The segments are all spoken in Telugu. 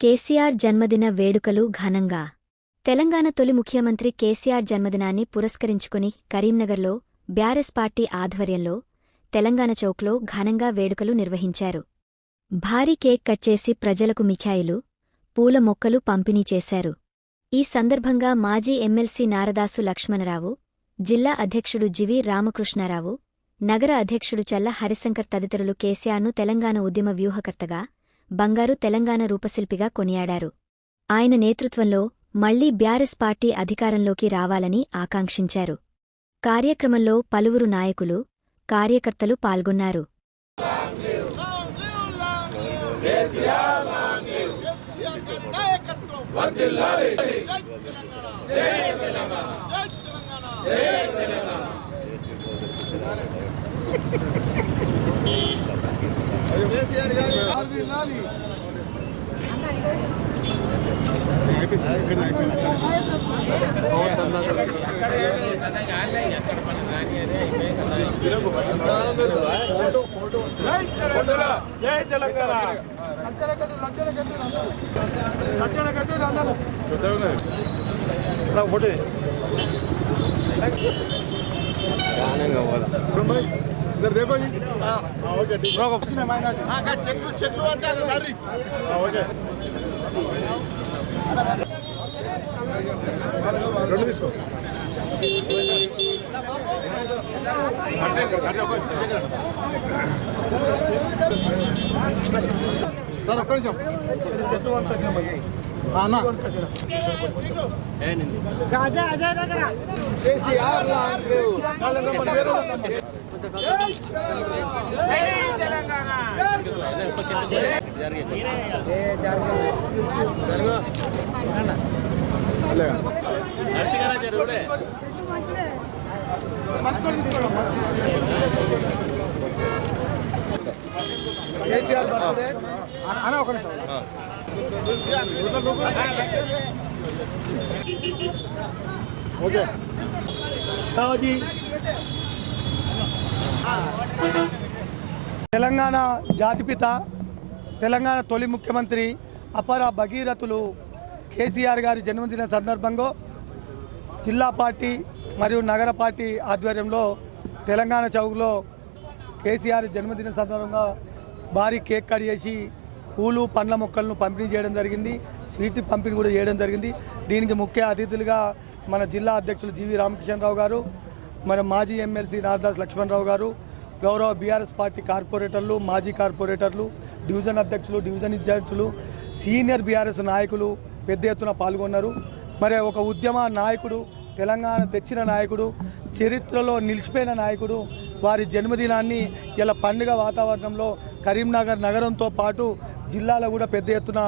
కేసీఆర్ జన్మదిన వేడుకలు ఘనంగా. తెలంగాణ తొలి ముఖ్యమంత్రి కేసీఆర్ జన్మదినాన్ని పురస్కరించుకుని కరీంనగర్లో బ్యారెస్ పార్టీ ఆధ్వర్యంలో తెలంగాణ చౌక్లో ఘనంగా వేడుకలు నిర్వహించారు. భారీ కేక్ కట్ చేసి ప్రజలకు మిఠాయిలు, పూల మొక్కలు పంపిణీ చేశారు. ఈ సందర్భంగా మాజీ ఎమ్మెల్సీ నారదాసు లక్ష్మణరావు, జిల్లా అధ్యక్షుడు జివి రామకృష్ణారావు, నగర అధ్యక్షుడు చల్ల హరిశంకర్ తదితరులు కేసీఆర్ను తెలంగాణ ఉద్యమ వ్యూహకర్తగా, బంగారు తెలంగాణ రూపశిల్పిగా కొనియాడారు. ఆయన నేతృత్వంలో మళ్లీ బ్యారెస్ పార్టీ అధికారంలోకి రావాలని ఆకాంక్షించారు. కార్యక్రమంలో పలువురు నాయకులు, కార్యకర్తలు పాల్గొన్నారు. సార్ ఒక్క నిమిషం కేసీఆర్ బర్త్డే అన్న ఒక నిమిషం. ఓకే తెలంగాణ జాతిపిత, తెలంగాణ తొలి ముఖ్యమంత్రి అపర భగీరథులు కేసీఆర్ గారి జన్మదిన సందర్భంగా జిల్లా పార్టీ మరియు నగర పార్టీ ఆధ్వర్యంలో తెలంగాణ చౌక్లో కేసీఆర్ జన్మదిన సందర్భంగా భారీ కేక్ కట్ చేసి పూలు పండ్ల మొక్కలను పంపిణీ చేయడం జరిగింది. స్వీట్ పంపిణీ కూడా చేయడం జరిగింది. దీనికి ముఖ్య అతిథులుగా మన జిల్లా అధ్యక్షులు జివి రామకృష్ణరావు గారు, మన మాజీ ఎమ్మెల్సీ నారదాస్ లక్ష్మణరావు గారు, గౌరవ బీఆర్ఎస్ పార్టీ కార్పొరేటర్లు, మాజీ కార్పొరేటర్లు, డివిజన్ అధ్యక్షులు, డివిజన్ ఇన్ఛార్జీలు, సీనియర్ బీఆర్ఎస్ నాయకులు పెద్ద ఎత్తున పాల్గొన్నారు. మరి ఒక ఉద్యమ నాయకుడు, తెలంగాణ తెచ్చిన నాయకుడు, చరిత్రలో నిలిచిపోయిన నాయకుడు వారి జన్మదినాన్ని ఇలా పండుగ వాతావరణంలో కరీంనగర్ నగరంతో పాటు జిల్లాలో కూడా పెద్ద ఎత్తున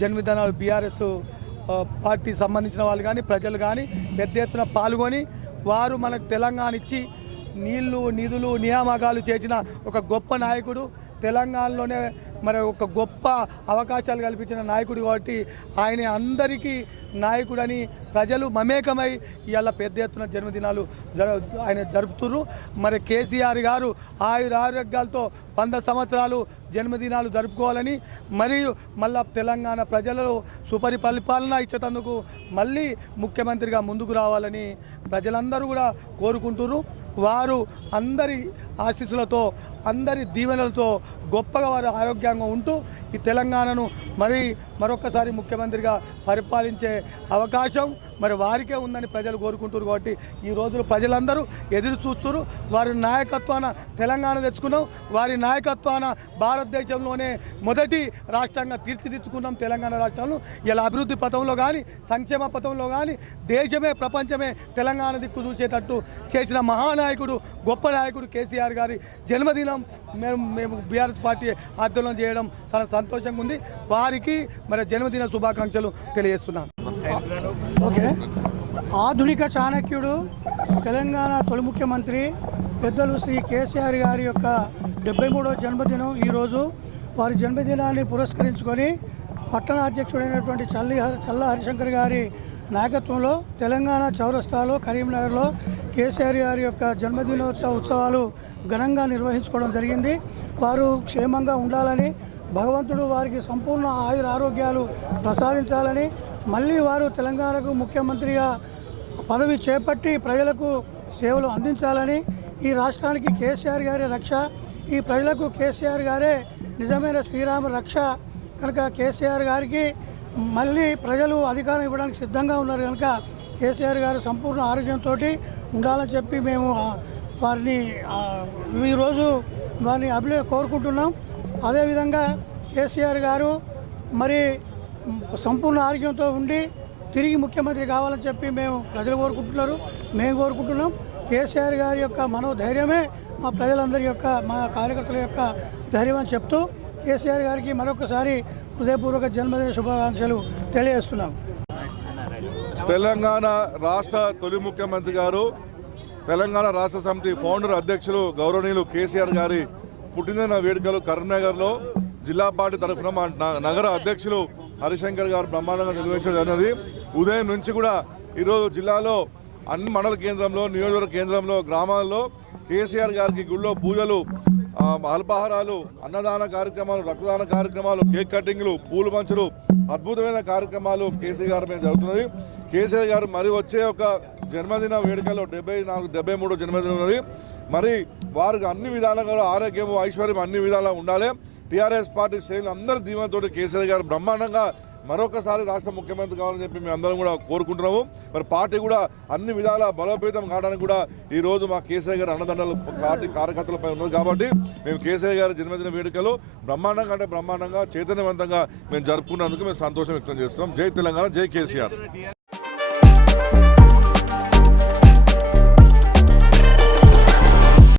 జన్మదినాలు బీఆర్ఎస్ పార్టీ సంబంధించిన వాళ్ళు కానీ ప్రజలు కానీ పెద్ద ఎత్తున పాల్గొని వారు మనకు తెలంగాణ ఇచ్చి నీళ్లు, నిధులు, నియామకాలు చేసిన ఒక గొప్ప నాయకుడు, తెలంగాణలోనే మరి ఒక గొప్ప అవకాశాలు కల్పించిన నాయకుడు కాబట్టి ఆయన అందరికీ నాయకుడని ప్రజలు మమేకమై ఇవాళ పెద్ద ఎత్తున జన్మదినాలు ఆయన జరుపుతున్నారు. మరి కేసీఆర్ గారు ఆయురారోగ్యాలతో 100 సంవత్సరాలు జన్మదినాలు జరుపుకోవాలని, మరియు మళ్ళా తెలంగాణ ప్రజలలో సుపరిపాలన ఇచ్చేందుకు మళ్ళీ ముఖ్యమంత్రిగా ముందుకు రావాలని ప్రజలందరూ కూడా కోరుకుంటున్నారు. వారు అందరి ఆశీస్సులతో, అందరి దీవెనలతో గొప్పగా వారు ఆరోగ్యంగా ఉంటూ ఈ తెలంగాణను మరొకసారి ముఖ్యమంత్రిగా పరిపాలించే అవకాశం మరి వారికే ఉందని ప్రజలు కోరుకుంటున్నారు. కాబట్టి ఈ రోజులు ప్రజలందరూ ఎదురు చూస్తున్నారు. వారి నాయకత్వాన తెలంగాణ తెచ్చుకున్నాం, వారి నాయకత్వాన భారతదేశంలోనే మొదటి రాష్ట్రంగా తీర్చిదిద్దుకున్నాం తెలంగాణ రాష్ట్రంలో. ఇలా అభివృద్ధి పథంలో కానీ, సంక్షేమ పథంలో కానీ దేశమే ప్రపంచమే తెలంగాణ దిక్కు చూసేటట్టు చేసిన మహానాయకుడు, గొప్ప నాయకుడు కేసీఆర్ గారి జన్మదినం మేము బీఆర్ఎస్ పార్టీ ఆధ్వర్యంలో చేయడం చాలా సంతోషంగా ఉంది. వారికి మరి జన్మదిన శుభాకాంక్షలు తెలియజేస్తున్నాను. ఓకే, ఆధునిక చాణక్యుడు, తెలంగాణ తొలి ముఖ్యమంత్రి పెద్దలు శ్రీ కేసీఆర్ గారి యొక్క 73వ జన్మదినం ఈరోజు. వారి జన్మదినాన్ని పురస్కరించుకొని పట్టణ అధ్యక్షుడైనటువంటి చల్లా హరిశంకర్ గారి నాయకత్వంలో తెలంగాణ చౌరస్తాలో కరీంనగర్లో కేసీఆర్ గారి యొక్క జన్మదినోత్సవ ఉత్సవాలు ఘనంగా నిర్వహించుకోవడం జరిగింది. వారు క్షేమంగా ఉండాలని, భగవంతుడు వారికి సంపూర్ణ ఆయుర ఆరోగ్యాలు ప్రసాదించాలని, మళ్ళీ వారు తెలంగాణకు ముఖ్యమంత్రిగా పదవి చేపట్టి ప్రజలకు సేవలు అందించాలని, ఈ రాష్ట్రానికి కేసీఆర్ గారే రక్ష, ఈ ప్రజలకు కేసీఆర్ గారే నిజమైన శ్రీరామ రక్ష కనుక కేసీఆర్ గారికి మళ్ళీ ప్రజలు అధికారం ఇవ్వడానికి సిద్ధంగా ఉన్నారు కనుక కేసీఆర్ గారు సంపూర్ణ ఆరోగ్యంతో ఉండాలని చెప్పి మేము వారిని ఈరోజు వారిని కోరుకుంటున్నాం. అదేవిధంగా కేసీఆర్ గారు మరి సంపూర్ణ ఆరోగ్యంతో ఉండి తిరిగి ముఖ్యమంత్రి కావాలని చెప్పి ప్రజలు కోరుకుంటున్నారు, మేము కోరుకుంటున్నాం. కేసీఆర్ గారి యొక్క మనోధైర్యమే మా ప్రజలందరి యొక్క, మా కార్యకర్తల యొక్క ధైర్యం అని చెప్తూ కేసీఆర్ గారికి మరొకసారి హృదయపూర్వక జన్మదిన శుభాకాంక్షలు తెలియజేస్తున్నాం. తెలంగాణ రాష్ట్ర తొలి ముఖ్యమంత్రి గారు, తెలంగాణ రాష్ట్ర సమితి ఫౌండర్ అధ్యక్షులు గౌరవనీయులు కేసీఆర్ గారి పుట్టినదిన వేడుకలు కరీంనగర్లో జిల్లా పార్టీ తరఫున మా నగర అధ్యక్షులు హరిశంకర్ గారు బ్రహ్మాండంగా నిర్వహించడం జరిగినది. ఉదయం నుంచి కూడా ఈరోజు జిల్లాలో అన్ని మండల కేంద్రంలో, నియోజకవర్గ కేంద్రంలో, గ్రామాల్లో కేసీఆర్ గారికి గుళ్ళో పూజలు, అల్పాహారాలు, అన్నదాన కార్యక్రమాలు, రక్తదాన కార్యక్రమాలు, కేక్ కటింగ్లు, పూలు పంచులు, అద్భుతమైన కార్యక్రమాలు కేసీఆర్ గారి మీద జరుగుతున్నది. కేసీఆర్ గారు మరి వచ్చే ఒక జన్మదిన వేడుకలో 73వ జన్మదినం ఉన్నది. మరి వారికి అన్ని విధాలుగా ఆరోగ్యము, ఐశ్వర్యం అన్ని విధాలుగా ఉండాలి. టీఆర్ఎస్ పార్టీ శ్రేణులు అందరి దీవెనతో కేసీఆర్ గారు బ్రహ్మాండంగా మరొకసారి రాష్ట్ర ముఖ్యమంత్రి కావాలని చెప్పి మేము అందరం కూడా కోరుకుంటున్నాము. మరి పార్టీ కూడా అన్ని విధాల బలోపేతం కావడానికి కూడా ఈరోజు మా కేసీఆర్ గారి అన్నదండలు పార్టీ కార్యకర్తలపై ఉన్నది. కాబట్టి మేము కేసీఆర్ గారి జన్మదిన వేడుకలు బ్రహ్మాండంగా చైతన్యవంతంగా మేము జరుపుకున్నందుకు మేము సంతోషం వ్యక్తం చేస్తున్నాం. జై తెలంగాణ, జై కేసీఆర్.